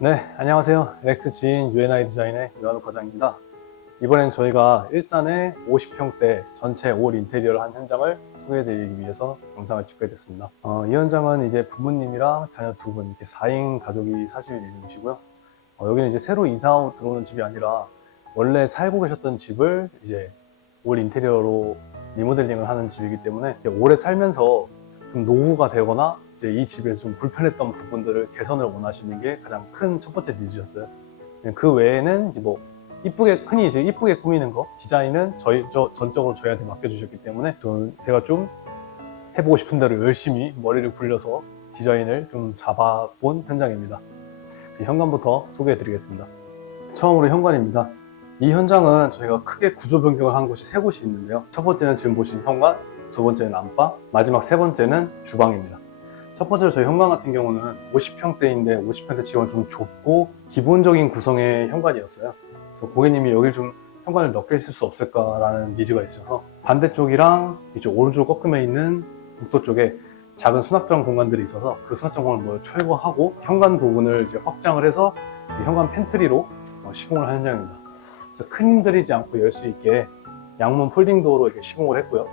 네, 안녕하세요. 렉스 지인 UNI 디자인의 유한욱 과장입니다. 이번엔 저희가 일산의 50평대 전체 올 인테리어를 한 현장을 소개해드리기 위해서 영상을 찍게 됐습니다. 이 현장은 이제 부모님이랑 자녀 두 분, 이렇게 4인 가족이 사실 예정이시고요. 여기는 이제 새로 이사 들어오는 집이 아니라 원래 살고 계셨던 집을 이제 올 인테리어로 리모델링을 하는 집이기 때문에 오래 살면서 좀 노후가 되거나 이제 이 집에서 좀 불편했던 부분들을 개선을 원하시는 게 가장 큰 첫 번째 니즈였어요. 그 외에는 이제 뭐 이쁘게, 흔히 이제 이쁘게 꾸미는 거, 디자인은 전적으로 저희한테 맡겨주셨기 때문에 제가 좀 해보고 싶은 대로 열심히 머리를 굴려서 디자인을 좀 잡아본 현장입니다. 현관부터 소개해드리겠습니다. 처음으로 현관입니다. 이 현장은 저희가 크게 구조 변경을 한 곳이 세 곳이 있는데요. 첫 번째는 지금 보신 현관, 두 번째는 안방, 마지막 세 번째는 주방입니다. 첫 번째로 저희 현관 같은 경우는 50평대인데 50평대 지원 좀 좁고 기본적인 구성의 현관이었어요. 그래서 고객님이 여길 좀 현관을 넓게 했을 수 없을까라는 니즈가 있으셔서 반대쪽이랑 이쪽 오른쪽 꺾음에 있는 복도 쪽에 작은 수납장 공간들이 있어서 그 수납장 공간을 철거하고 현관 부분을 이제 확장을 해서 현관 팬트리로 시공을 한 현장입니다. 그래서 큰 힘 들이지 않고 열 수 있게 양문 폴딩 도어로 이렇게 시공을 했고요.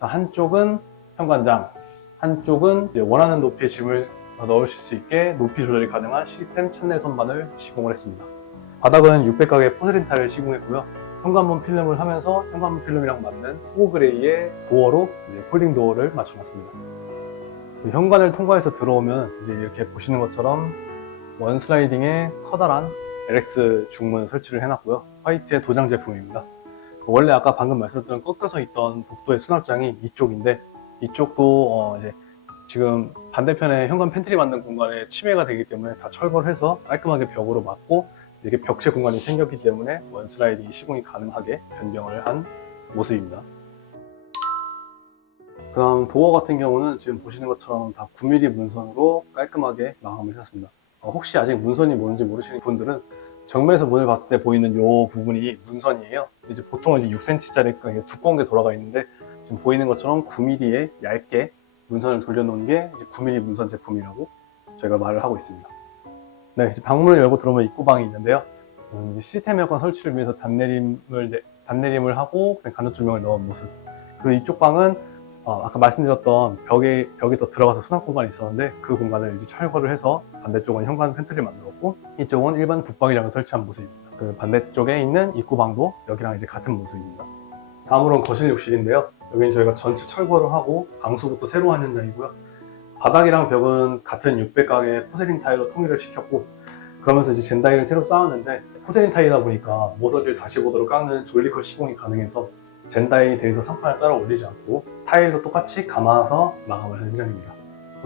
한쪽은 현관장, 한쪽은 이제 원하는 높이의 짐을 넣으실 수 있게 높이 조절이 가능한 시스템 찬넬 선반을 시공을 했습니다. 바닥은 600각의 포세린 타일을 시공했고요. 현관문 필름을 하면서 현관문 필름이랑 맞는 호그레이의 도어로 이제 폴딩 도어를 맞춰놨습니다. 현관을 통과해서 들어오면 이제 이렇게 보시는 것처럼 원 슬라이딩에 커다란 LX 중문 설치를 해놨고요. 화이트의 도장 제품입니다. 원래 아까 방금 말씀드렸던 꺾여서 있던 복도의 수납장이 이쪽인데 이쪽도 이제 지금 반대편에 현관 팬트리 만든 공간에 침해가 되기 때문에 다 철거를 해서 깔끔하게 벽으로 막고 이렇게 벽체 공간이 생겼기 때문에 원 슬라이딩 시공이 가능하게 변경을 한 모습입니다. 그 다음 도어 같은 경우는 지금 보시는 것처럼 다 9mm 문선으로 깔끔하게 마감을 했습니다. 혹시 아직 문선이 뭔지 모르시는 분들은 정면에서 문을 봤을 때 보이는 이 부분이 문선이에요. 이제 보통은 이제 6cm짜리 두꺼운 게 돌아가 있는데 지금 보이는 것처럼 9mm의 얇게 문선을 돌려놓은 게 이제 9mm 문선 제품이라고 저희가 말을 하고 있습니다. 네, 이제 방문을 열고 들어오면 입구방이 있는데요. 시스템 에어컨 설치를 위해서 단내림을 하고 간접 조명을 넣은 모습. 그리고 이쪽 방은 아까 말씀드렸던 벽에 더 들어가서 수납 공간이 있었는데 그 공간을 이제 철거를 해서 반대쪽은 현관 팬트리를 만들었고 이쪽은 일반 붙박이장을 설치한 모습입니다. 그 반대쪽에 있는 입구방도 여기랑 이제 같은 모습입니다. 다음으로는 거실 욕실인데요. 여기는 저희가 전체 철거를 하고 방수부터 새로 한 현장이고요. 바닥이랑 벽은 같은 600각의 포세린 타일로 통일을 시켰고 그러면서 이제 젠다이를 새로 쌓았는데 포세린 타일이다 보니까 모서리를 45도로 깎는 졸리컬 시공이 가능해서 젠다이 대리석 상판을 따로 올리지 않고 타일도 똑같이 감아서 마감을 한 현장입니다.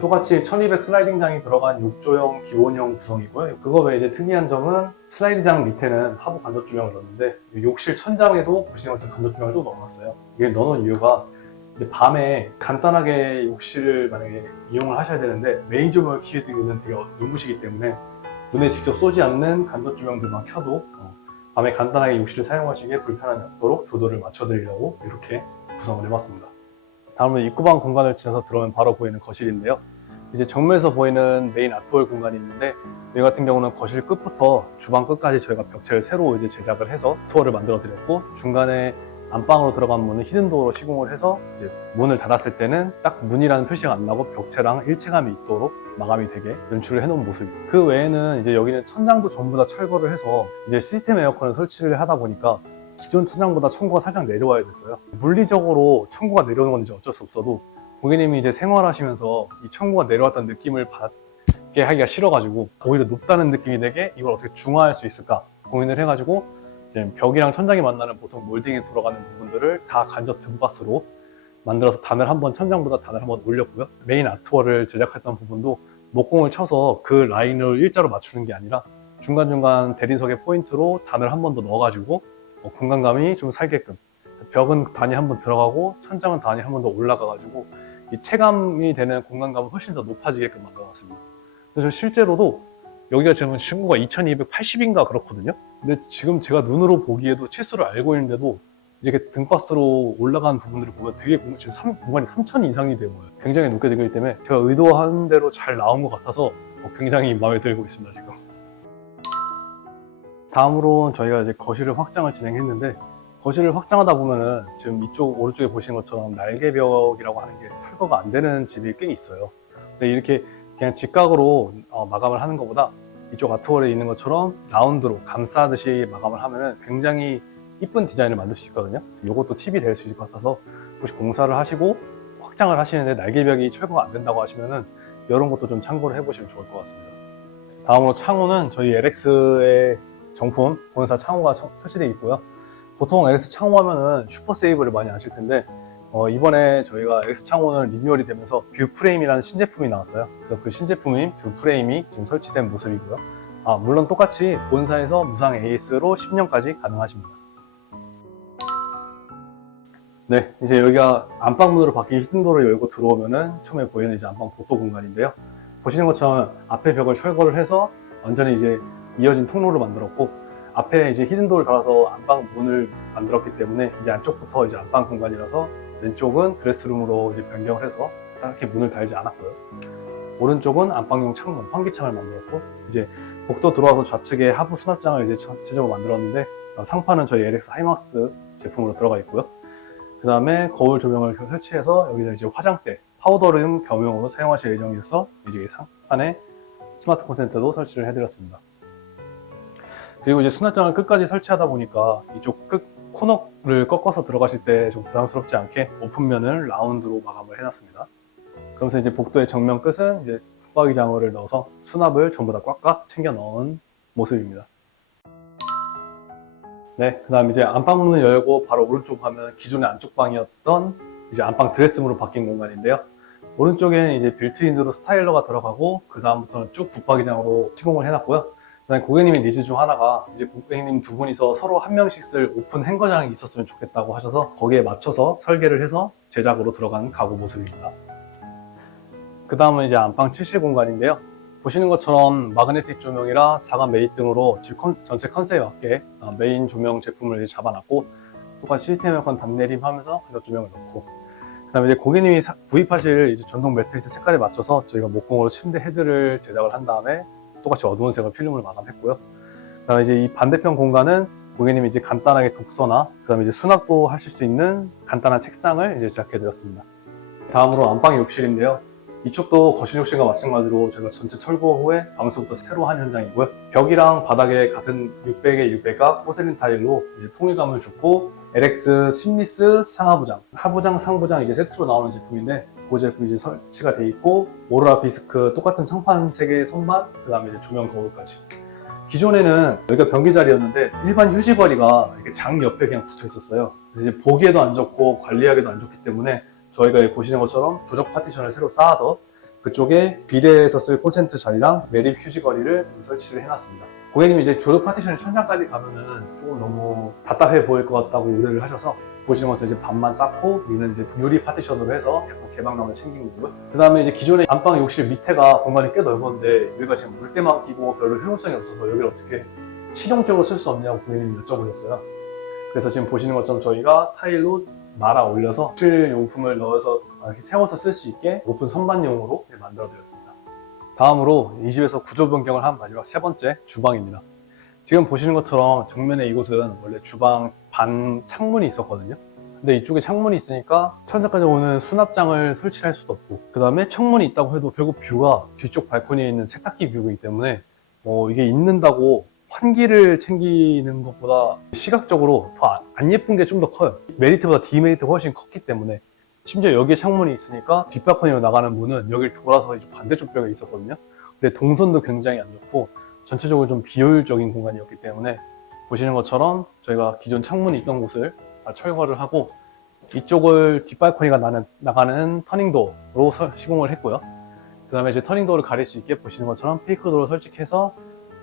똑같이 1200 슬라이딩장이 들어간 욕조형 기본형 구성이고요. 그거 외에 이제 특이한 점은 슬라이딩장 밑에는 하부 간접 조명을 넣었는데 욕실 천장에도 보시는 것처럼 간접 조명을 또 넣어놨어요. 이게 넣어놓은 이유가 이제 밤에 간단하게 욕실을 만약에 이용을 하셔야 되는데 메인 조명을 키우기는 되게 눈부시기 때문에 눈에 직접 쏘지 않는 간접 조명들만 켜도 밤에 간단하게 욕실을 사용하시기에 불편함이 없도록 조도를 맞춰드리려고 이렇게 구성을 해봤습니다. 다음은 입구방 공간을 지나서 들어오면 바로 보이는 거실인데요. 이제 정면에서 보이는 메인 아트홀 공간이 있는데 여기 같은 경우는 거실 끝부터 주방 끝까지 저희가 벽체를 새로 이제 제작을 해서 투어를 만들어 드렸고 중간에 안방으로 들어간 문은 히든도어로 시공을 해서 이제 문을 닫았을 때는 딱 문이라는 표시가 안 나고 벽체랑 일체감이 있도록 마감이 되게 연출을 해놓은 모습입니다. 그 외에는 이제 여기는 천장도 전부 다 철거를 해서 이제 시스템 에어컨을 설치를 하다 보니까 기존 천장보다 청구가 살짝 내려와야 됐어요. 물리적으로 청구가 내려오는 건 이제 어쩔 수 없어도 고객님이 이제 생활하시면서 이 청구가 내려왔다는 느낌을 받게 하기가 싫어가지고 오히려 높다는 느낌이 되게 이걸 어떻게 중화할 수 있을까 고민을 해가지고 벽이랑 천장이 만나는 보통 몰딩에 들어가는 부분들을 다 간접 등받스로 만들어서 단을 한번 천장보다 단을 한번 올렸고요. 메인 아트월을 제작했던 부분도 목공을 쳐서 그 라인을 일자로 맞추는 게 아니라 중간중간 대리석의 포인트로 단을 한 번 더 넣어가지고 공간감이 좀 살게끔 벽은 단이 한 번 들어가고 천장은 단이 한 번 더 올라가가지고 이 체감이 되는 공간감은 훨씬 더 높아지게끔 만들어놨습니다. 그래서 실제로도 여기가 지금 층고가 2280인가 그렇거든요. 근데 지금 제가 눈으로 보기에도 치수를 알고 있는데도 이렇게 등바스로 올라가는 부분들을 보면 되게 지금 공간이 3000 이상이 돼 보여요. 굉장히 높게 되기 때문에 제가 의도한 대로 잘 나온 것 같아서 굉장히 마음에 들고 있습니다, 지금. 다음으로 저희가 이제 거실을 확장을 진행했는데, 거실을 확장하다 보면은 지금 이쪽 오른쪽에 보시는 것처럼 날개벽이라고 하는 게 철거가 안 되는 집이 꽤 있어요. 근데 이렇게 그냥 직각으로 마감을 하는 것보다 이쪽 아트월에 있는 것처럼 라운드로 감싸듯이 마감을 하면은 굉장히 이쁜 디자인을 만들 수 있거든요. 이것도 팁이 될 수 있을 것 같아서 혹시 공사를 하시고 확장을 하시는데 날개벽이 철거가 안 된다고 하시면은 이런 것도 좀 참고를 해보시면 좋을 것 같습니다. 다음으로 창호는 저희 LX의 정품 본사 창호가 설치되어 있고요. 보통 LX 창호 하면은 슈퍼 세이브를 많이 아실 텐데 이번에 저희가 LX 창호는 리뉴얼이 되면서 뷰 프레임이라는 신제품이 나왔어요. 그래서 그 신제품인 뷰 프레임이 지금 설치된 모습이고요. 물론 똑같이 본사에서 무상 AS로 10년까지 가능하십니다. 네, 이제 여기가 안방문으로 바뀐 히든도어를 열고 들어오면은 처음에 보이는 이제 안방 복도 공간인데요. 보시는 것처럼 앞에 벽을 철거를 해서 완전히 이제 이어진 통로를 만들었고, 앞에 이제 히든도어를 달아서 안방 문을 만들었기 때문에 이제 안쪽부터 이제 안방 공간이라서 왼쪽은 드레스룸으로 이제 변경을 해서 딱히 문을 달지 않았고요. 오른쪽은 안방용 창문, 환기창을 만들었고, 이제 복도 들어와서 좌측에 하부 수납장을 이제 전체적으로 만들었는데, 상판은 저희 LX 하이막스 제품으로 들어가 있고요. 그 다음에 거울 조명을 설치해서 여기다 이제 화장대, 파우더룸 겸용으로 사용하실 예정이어서 이제 상판에 스마트 콘센트도 설치를 해드렸습니다. 그리고 이제 수납장을 끝까지 설치하다 보니까 이쪽 끝 코너를 꺾어서 들어가실 때 좀 부담스럽지 않게 오픈면을 라운드로 마감을 해놨습니다. 그러면서 이제 복도의 정면 끝은 이제 붙박이 장어를 넣어서 수납을 전부 다 꽉꽉 챙겨 넣은 모습입니다. 네, 그 다음 이제 안방문을 열고 바로 오른쪽 가면 기존의 안쪽 방이었던 이제 안방 드레스룸으로 바뀐 공간인데요. 오른쪽에는 이제 빌트인으로 스타일러가 들어가고, 그 다음부터는 쭉 붙박이장으로 시공을 해놨고요. 그다음에 고객님의 니즈 중 하나가 이제 고객님 두 분이서 서로 한 명씩 쓸 오픈 행거장이 있었으면 좋겠다고 하셔서 거기에 맞춰서 설계를 해서 제작으로 들어간 가구 모습입니다. 그 다음은 이제 안방 칠실 공간인데요. 보시는 것처럼 마그네틱 조명이라 사각 메인 등으로 집 전체 컨셉에 맞게 메인 조명 제품을 잡아놨고, 똑같이 시스템 에어컨 단내림 하면서 간접 조명을 넣고, 그 다음에 이제 고객님이 구입하실 이제 전동 매트리스 색깔에 맞춰서 저희가 목공으로 침대 헤드를 제작을 한 다음에 똑같이 어두운 색으로 필름을 마감했고요. 그 다음에 이제 이 반대편 공간은 고객님이 이제 간단하게 독서나 그 다음에 이제 수납도 하실 수 있는 간단한 책상을 이제 제작해드렸습니다. 다음으로 안방 욕실인데요. 이쪽도 거실 욕실과 마찬가지로 저희가 전체 철거 후에 방수부터 새로 한 현장이고요. 벽이랑 바닥에 같은 600에 600각 포세린 타일로 이제 통일감을 줬고, LX 심리스 상하부장, 하부장, 상부장 이제 세트로 나오는 제품인데, 그 제품이 이제 설치가 되어 있고, 오로라 비스크 똑같은 상판 3개의 선반, 그 다음에 이제 조명 거울까지. 기존에는 여기가 변기 자리였는데 일반 휴지거리가 이렇게 장 옆에 그냥 붙어 있었어요. 그래서 이제 보기에도 안 좋고 관리하기도 안 좋기 때문에 저희가 보시는 것처럼 조적 파티션을 새로 쌓아서 그쪽에 비대에서 쓸 콘센트 자리랑 매립 휴지거리를 설치를 해놨습니다. 고객님이 이제 조적 파티션이 천장까지 가면은 조금 너무 답답해 보일 것 같다고 의뢰를 하셔서 보시는 것처럼 이제 반만 쌓고 위는 이제 유리 파티션으로 해서 약간 개방감을 챙긴 거고요. 그 다음에 이제 기존의 안방 욕실 밑에가 공간이 꽤 넓었는데 여기가 지금 물때만 끼고 별로 효용성이 없어서 여기를 어떻게 실용적으로 쓸 수 없냐고 고객님이 여쭤보셨어요. 그래서 지금 보시는 것처럼 저희가 타일로 말아 올려서 실용품을 넣어서 이렇게 세워서 쓸 수 있게 오픈 선반용으로 만들어 드렸습니다. 다음으로 이 집에서 구조 변경을 한 마지막 세 번째 주방입니다. 지금 보시는 것처럼 정면에 이곳은 원래 주방 반 창문이 있었거든요. 근데 이쪽에 창문이 있으니까 천장까지 오는 수납장을 설치할 수도 없고, 그 다음에 창문이 있다고 해도 결국 뷰가 뒤쪽 발코니에 있는 세탁기 뷰이기 때문에 이게 있는다고 환기를 챙기는 것보다 시각적으로 더 안 예쁜 게 좀 더 커요. 메리트보다 디메리트가 훨씬 컸기 때문에, 심지어 여기에 창문이 있으니까 뒷발코니로 나가는 문은 여기를 돌아서 이제 반대쪽 벽에 있었거든요. 근데 동선도 굉장히 안 좋고 전체적으로 좀 비효율적인 공간이었기 때문에 보시는 것처럼 저희가 기존 창문이 있던 곳을 다 철거를 하고 이쪽을 뒷발코니가 나가는 터닝도어로 시공을 했고요. 그 다음에 이제 터닝도어를 가릴 수 있게 보시는 것처럼 페이크도어를 설치해서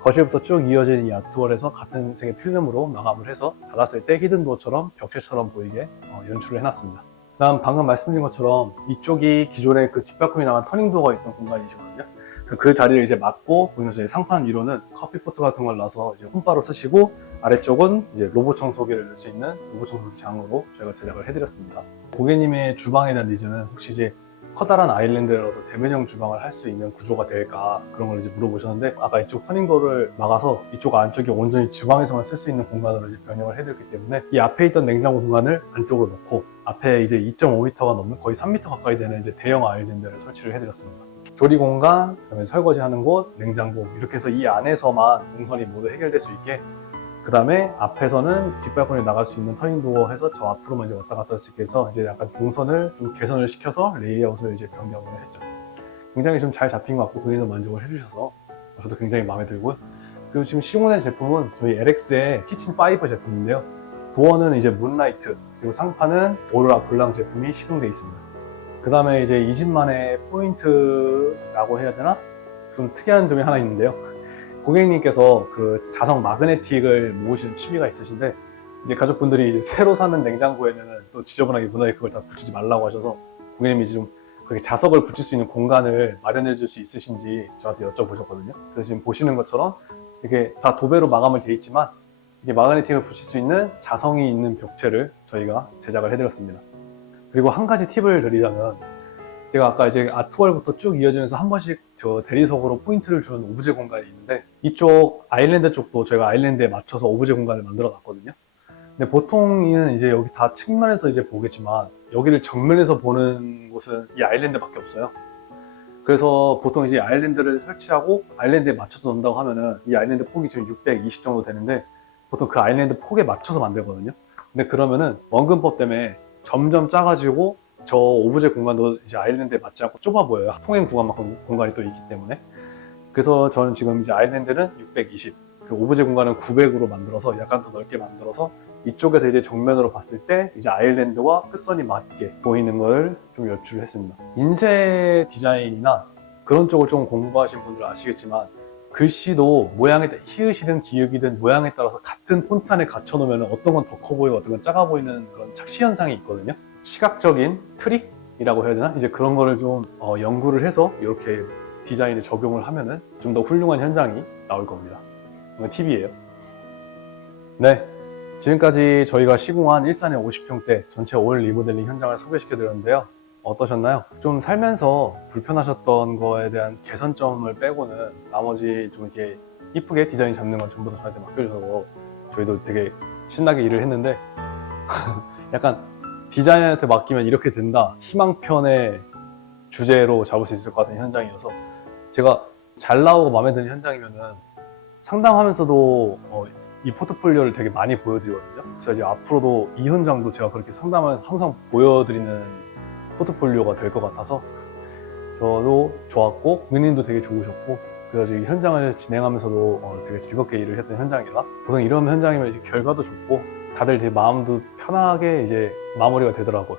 거실부터 쭉 이어지는 이 아트월에서 같은 색의 필름으로 마감을 해서 닫았을 때 히든도어처럼 벽체처럼 보이게 연출을 해놨습니다. 그 다음 방금 말씀드린 것처럼 이쪽이 기존에 그 뒷발코니 나간 터닝도어가 있던 공간이시거든요. 그 자리를 이제 막고 보시면서 상판 위로는 커피포트 같은 걸 놔서 이제 홈바로 쓰시고, 아래쪽은 이제 로봇 청소기를 넣을 수 있는 로봇 청소기 장으로 저희가 제작을 해드렸습니다. 고객님의 주방에 대한 니즈는 혹시 이제 커다란 아일랜드라서 대면형 주방을 할 수 있는 구조가 될까 그런 걸 이제 물어보셨는데 아까 이쪽 터닝도어를 막아서 이쪽 안쪽이 온전히 주방에서만 쓸 수 있는 공간으로 이제 변형을 해드렸기 때문에 이 앞에 있던 냉장고 공간을 안쪽으로 놓고 앞에 이제 2.5m가 넘는 거의 3m 가까이 되는 이제 대형 아일랜드를 설치를 해드렸습니다. 조리 공간, 그다음에 설거지하는 곳, 냉장고 이렇게 해서 이 안에서만 동선이 모두 해결될 수 있게 그 다음에 앞에서는 뒷발코니에 나갈 수 있는 터닝도어 해서 저 앞으로만 이제 왔다 갔다 할 수 있게 해서 이제 약간 동선을 좀 개선을 시켜서 레이아웃을 이제 변경을 했죠. 굉장히 좀 잘 잡힌 것 같고 고객님도 만족을 해주셔서 저도 굉장히 마음에 들고요. 그리고 지금 시공된 제품은 저희 LX의 키친 파이버 제품인데요. 도어는 이제 문라이트, 그리고 상판은 오로라 블랑 제품이 시공되어 있습니다. 그 다음에 이제 이 집만의 포인트라고 해야 되나? 좀 특이한 점이 하나 있는데요. 고객님께서 그 자석 마그네틱을 모으시는 취미가 있으신데 이제 가족분들이 이제 새로 사는 냉장고에는 또 지저분하게 문화에 그걸 다 붙이지 말라고 하셔서 고객님이 이제 좀 그렇게 자석을 붙일 수 있는 공간을 마련해 줄 수 있으신지 저한테 여쭤보셨거든요. 그래서 지금 보시는 것처럼 이게 다 도배로 마감을 돼 있지만 이게 마그네틱을 붙일 수 있는 자성이 있는 벽체를 저희가 제작을 해드렸습니다. 그리고 한 가지 팁을 드리자면 제가 아까 이제 아트월부터 쭉 이어지면서 한 번씩 저 대리석으로 포인트를 준 오브제 공간이 있는데 이쪽 아일랜드 쪽도 제가 아일랜드에 맞춰서 오브제 공간을 만들어 놨거든요. 근데 보통은 이제 여기 다 측면에서 이제 보겠지만 여기를 정면에서 보는 곳은 이 아일랜드밖에 없어요. 그래서 보통 이제 아일랜드를 설치하고 아일랜드에 맞춰서 놓는다고 하면은 이 아일랜드 폭이 지금 620 정도 되는데 보통 그 아일랜드 폭에 맞춰서 만들거든요. 근데 그러면은 원근법 때문에 점점 작아지고 저 오브제 공간도 이제 아일랜드에 맞지 않고 좁아 보여요. 통행 구간만큼 공간이 또 있기 때문에. 그래서 저는 지금 이제 아일랜드는 620, 그 오브제 공간은 900으로 만들어서 약간 더 넓게 만들어서 이쪽에서 이제 정면으로 봤을 때 이제 아일랜드와 끝선이 맞게 보이는 걸 좀 연출을 했습니다. 인쇄 디자인이나 그런 쪽을 좀 공부하신 분들은 아시겠지만 글씨도 모양에 히읗이든 기역이든 모양에 따라서 같은 폰트 안에 갖춰 놓으면 어떤 건 더 커 보이고 어떤 건 작아 보이는 그런 착시 현상이 있거든요. 시각적인 트릭이라고 해야 되나? 이제 그런 거를 좀 연구를 해서 이렇게 디자인에 적용을 하면은 좀 더 훌륭한 현장이 나올 겁니다. 이건 팁이에요. 네. 지금까지 저희가 시공한 일산의 50평대 전체 올 리모델링 현장을 소개시켜 드렸는데요. 어떠셨나요? 좀 살면서 불편하셨던 거에 대한 개선점을 빼고는 나머지 좀 이렇게 이쁘게 디자인 잡는 건 전부 다 저한테 맡겨주셔서 저희도 되게 신나게 일을 했는데 약간 디자이너한테 맡기면 이렇게 된다 희망편의 주제로 잡을 수 있을 것 같은 현장이어서 제가 잘 나오고 마음에 드는 현장이면은 상담하면서도 이 포트폴리오를 되게 많이 보여드리거든요. 그래서 이제 앞으로도 이 현장도 제가 그렇게 상담하면서 항상 보여드리는 포트폴리오가 될 것 같아서 저도 좋았고 고객님도 되게 좋으셨고 그래서 이 현장을 진행하면서도 되게 즐겁게 일을 했던 현장이라 보통 이런 현장이면 이제 결과도 좋고 다들 이제 마음도 편하게 이제 마무리가 되더라고요.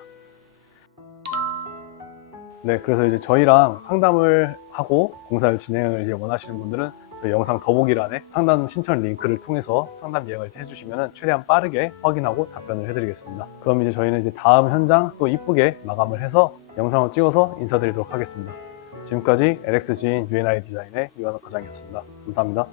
네, 그래서 이제 저희랑 상담을 하고 공사를 진행을 이제 원하시는 분들은 저희 영상 더보기란에 상담 신청 링크를 통해서 상담 예약을 해주시면 최대한 빠르게 확인하고 답변을 해드리겠습니다. 그럼 이제 저희는 이제 다음 현장 또 이쁘게 마감을 해서 영상을 찍어서 인사드리도록 하겠습니다. 지금까지 LX진 UNI 디자인의 유한옥 과장이었습니다. 감사합니다.